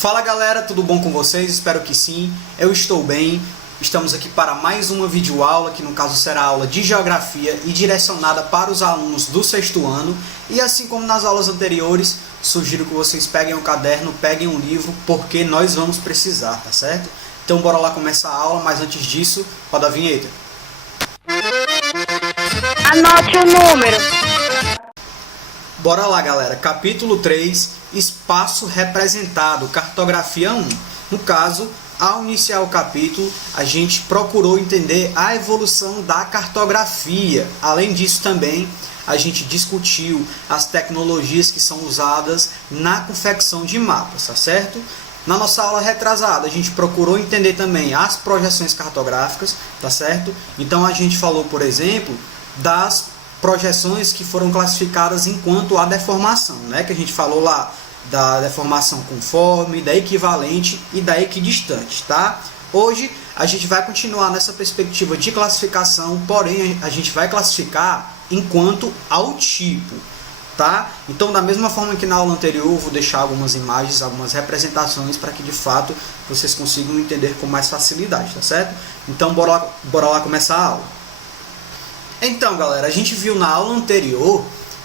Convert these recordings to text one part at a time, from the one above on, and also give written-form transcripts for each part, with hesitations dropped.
Fala galera, tudo bom com vocês? Espero que sim, eu estou bem. Estamos aqui para mais uma videoaula, que no caso será a aula de Geografia e direcionada para os alunos do sexto ano. E assim como nas aulas anteriores, sugiro que vocês peguem um caderno, peguem um livro, porque nós vamos precisar, tá certo? Então bora lá começar a aula, mas antes disso, roda a vinheta. Anote o número. Bora lá galera, capítulo 3, espaço representado, cartografia 1. No caso, ao iniciar o capítulo, a gente procurou entender a evolução da cartografia. Além disso também, a gente discutiu as tecnologias que são usadas na confecção de mapas, tá certo? Na nossa aula retrasada, a gente procurou entender também as projeções cartográficas, tá certo? Então a gente falou, por exemplo, das projeções que foram classificadas enquanto a deformação, né? Que a gente falou lá da deformação conforme, da equivalente e da equidistante, tá? Hoje a gente vai continuar nessa perspectiva de classificação, porém a gente vai classificar enquanto ao tipo, tá? Então, da mesma forma que na aula anterior, eu vou deixar algumas imagens, algumas representações para que de fato vocês consigam entender com mais facilidade, tá certo? Então, bora lá começar a aula. Então, galera, a gente viu na aula anterior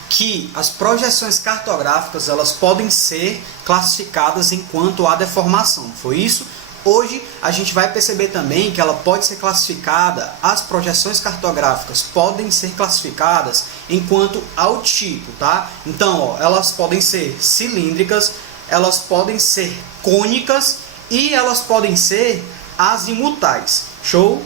que as projeções cartográficas elas podem ser classificadas enquanto a deformação. Foi isso? Hoje a gente vai perceber também que ela pode ser classificada, as projeções cartográficas podem ser classificadas enquanto ao tipo, tá? Então, ó, elas podem ser cilíndricas, elas podem ser cônicas e elas podem ser azimutais. Show?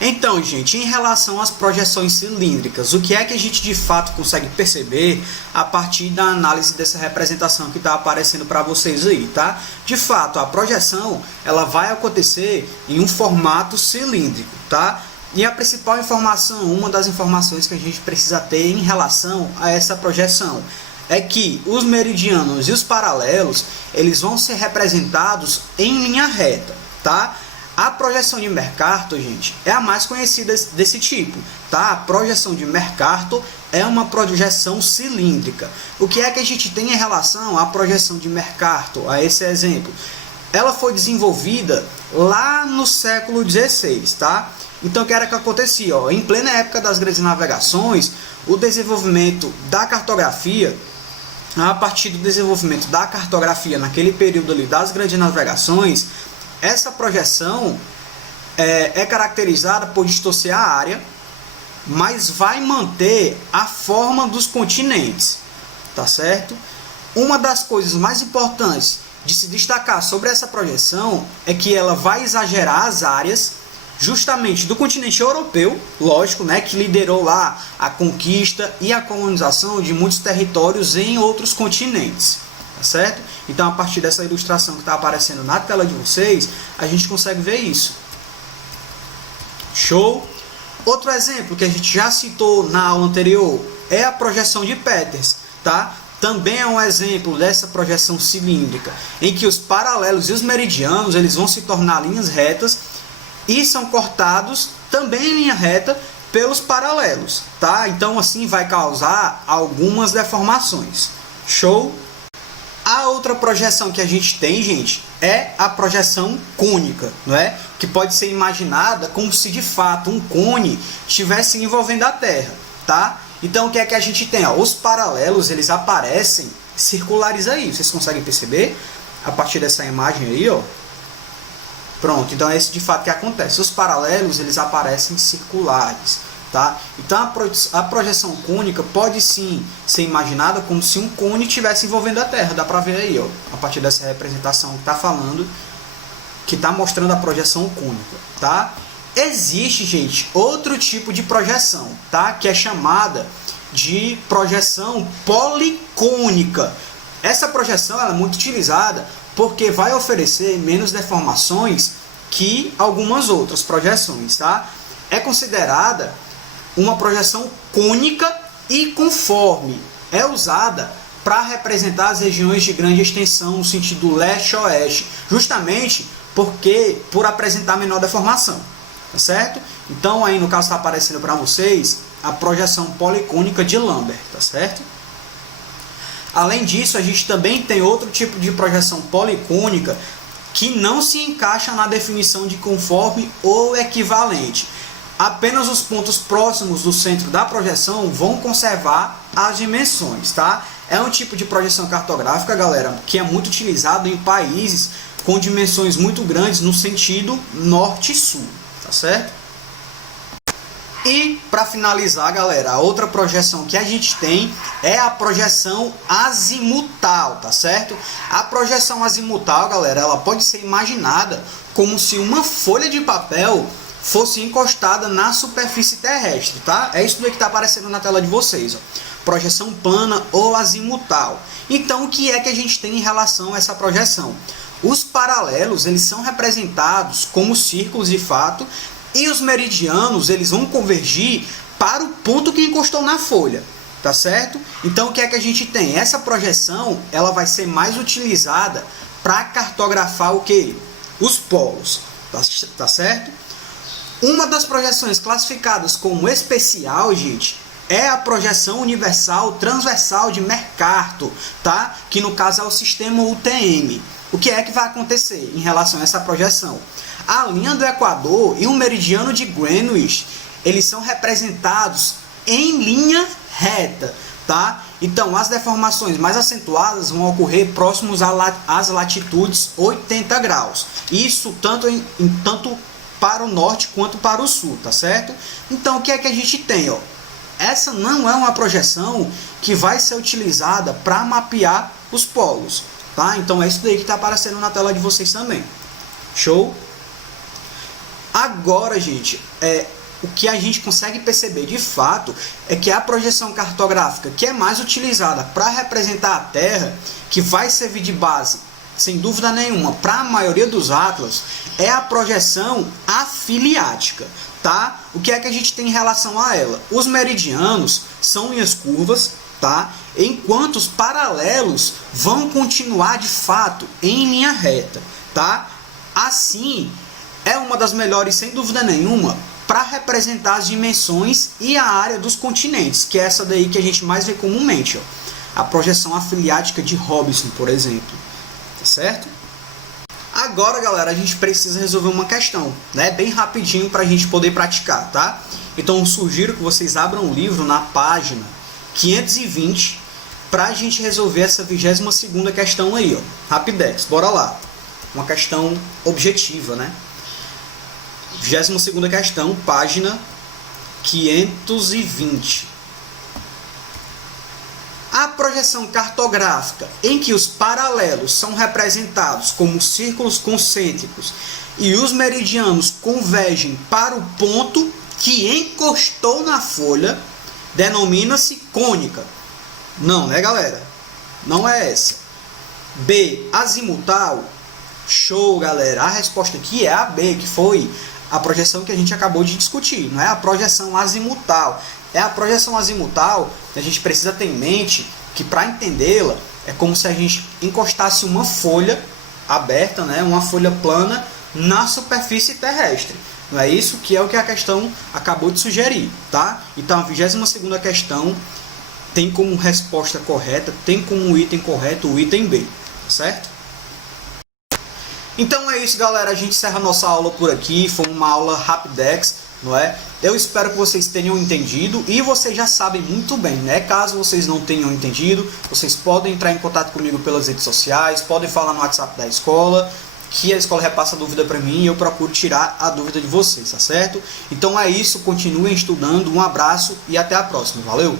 Então, gente, em relação às projeções cilíndricas, o que é que a gente de fato consegue perceber a partir da análise dessa representação que está aparecendo para vocês aí, tá? De fato, a projeção ela vai acontecer em um formato cilíndrico, tá? E a principal informação, uma das informações que a gente precisa ter em relação a essa projeção é que os meridianos e os paralelos, eles vão ser representados em linha reta, tá? A projeção de Mercator, gente, é a mais conhecida desse tipo, tá? A projeção de Mercator é uma projeção cilíndrica. O que é que a gente tem em relação à projeção de Mercator, a esse exemplo? Ela foi desenvolvida lá no século XVI, tá? Então, o que era que acontecia? Ó, em plena época das grandes navegações, o desenvolvimento da cartografia, a partir do desenvolvimento da cartografia naquele período ali das grandes navegações, essa projeção é caracterizada por distorcer a área, mas vai manter a forma dos continentes, tá certo? Uma das coisas mais importantes de se destacar sobre essa projeção é que ela vai exagerar as áreas justamente do continente europeu, lógico, né, que liderou lá a conquista e a colonização de muitos territórios em outros continentes. Tá certo? Então, a partir dessa ilustração que está aparecendo na tela de vocês, a gente consegue ver isso. Show? Outro exemplo que a gente já citou na aula anterior é a projeção de Peters, tá? Também é um exemplo dessa projeção cilíndrica, em que os paralelos e os meridianos eles vão se tornar linhas retas e são cortados também em linha reta pelos paralelos, tá? Então, assim vai causar algumas deformações. Show? A outra projeção que a gente tem, gente, é a projeção cônica, não é? Que pode ser imaginada como se de fato um cone estivesse envolvendo a Terra, tá? Então o que é que a gente tem? Ó, os paralelos eles aparecem circulares aí, vocês conseguem perceber? A partir dessa imagem aí, ó. Pronto, então é esse de fato que acontece. Os paralelos eles aparecem circulares. Tá? Então a projeção cônica pode sim ser imaginada como se um cone estivesse envolvendo a Terra. Dá para ver aí, ó, a partir dessa representação que está falando, que está mostrando a projeção cônica. Tá? Existe, gente, outro tipo de projeção, tá? Que é chamada de projeção policônica. Essa projeção ela é muito utilizada porque vai oferecer menos deformações que algumas outras projeções. Tá? É considerada uma projeção cônica e conforme. É usada para representar as regiões de grande extensão no sentido leste-oeste, justamente por apresentar menor deformação, tá certo? Então aí no caso está aparecendo para vocês a projeção policônica de Lambert, tá certo? Além disso, a gente também tem outro tipo de projeção policônica que não se encaixa na definição de conforme ou equivalente. Apenas os pontos próximos do centro da projeção vão conservar as dimensões, tá? É um tipo de projeção cartográfica, galera, que é muito utilizado em países com dimensões muito grandes no sentido norte e sul, tá certo? E para finalizar, galera, a outra projeção que a gente tem é a projeção azimutal, tá certo? A projeção azimutal, galera, ela pode ser imaginada como se uma folha de papel fosse encostada na superfície terrestre, tá? É isso que está aparecendo na tela de vocês, ó. Projeção plana ou azimutal. Então, o que é que a gente tem em relação a essa projeção? Os paralelos, eles são representados como círculos de fato, e os meridianos, eles vão convergir para o ponto que encostou na folha, tá certo? Então, o que é que a gente tem? Essa projeção, ela vai ser mais utilizada para cartografar o quê? Os polos, tá certo? Uma das projeções classificadas como especial, gente, é a projeção universal transversal de Mercator, tá? Que no caso é o sistema UTM. O que é que vai acontecer em relação a essa projeção? A linha do Equador e o meridiano de Greenwich, eles são representados em linha reta, tá? Então, as deformações mais acentuadas vão ocorrer próximos às latitudes 80 graus. Isso tanto para o norte quanto para o sul, tá certo? Então, o que é que a gente tem, ó? Essa não é uma projeção que vai ser utilizada para mapear os polos, tá? Então, é isso daí que está aparecendo na tela de vocês também. Show? Agora, gente, o que a gente consegue perceber de fato é que a projeção cartográfica que é mais utilizada para representar a Terra, que vai servir de base, sem dúvida nenhuma, para a maioria dos atlas, é a projeção afiliática, tá? O que é que a gente tem em relação a ela? Os meridianos são linhas curvas, tá? Enquanto os paralelos vão continuar de fato em linha reta, tá? Assim, é uma das melhores, sem dúvida nenhuma, para representar as dimensões e a área dos continentes, que é essa daí que a gente mais vê comumente, ó. A projeção afiliática de Robinson, por exemplo, tá certo? Agora, galera, a gente precisa resolver uma questão, né? Bem rapidinho para a gente poder praticar, tá? Então, eu sugiro que vocês abram o livro na página 520 para a gente resolver essa 22ª questão aí, ó. Rapidex, bora lá. Uma questão objetiva, né? 22ª questão, página 520. A projeção cartográfica em que os paralelos são representados como círculos concêntricos e os meridianos convergem para o ponto que encostou na folha denomina-se cônica. Não, né, galera? Não é essa. B, azimutal. Show, galera. A resposta aqui é a B, que foi a projeção que a gente acabou de discutir. Não é a projeção azimutal. É a projeção azimutal, a gente precisa ter em mente que para entendê-la é como se a gente encostasse uma folha aberta, né, uma folha plana na superfície terrestre. Não é isso que é o que a questão acabou de sugerir, tá? Então a 22ª questão tem como resposta correta, tem como item correto o item B, certo? Então é isso, galera, a gente encerra a nossa aula por aqui. Foi uma aula Rapidex, não é? Eu espero que vocês tenham entendido e vocês já sabem muito bem, né? Caso vocês não tenham entendido, vocês podem entrar em contato comigo pelas redes sociais, podem falar no WhatsApp da escola, que a escola repassa a dúvida para mim e eu procuro tirar a dúvida de vocês, tá certo? Então é isso, continuem estudando, um abraço e até a próxima, valeu!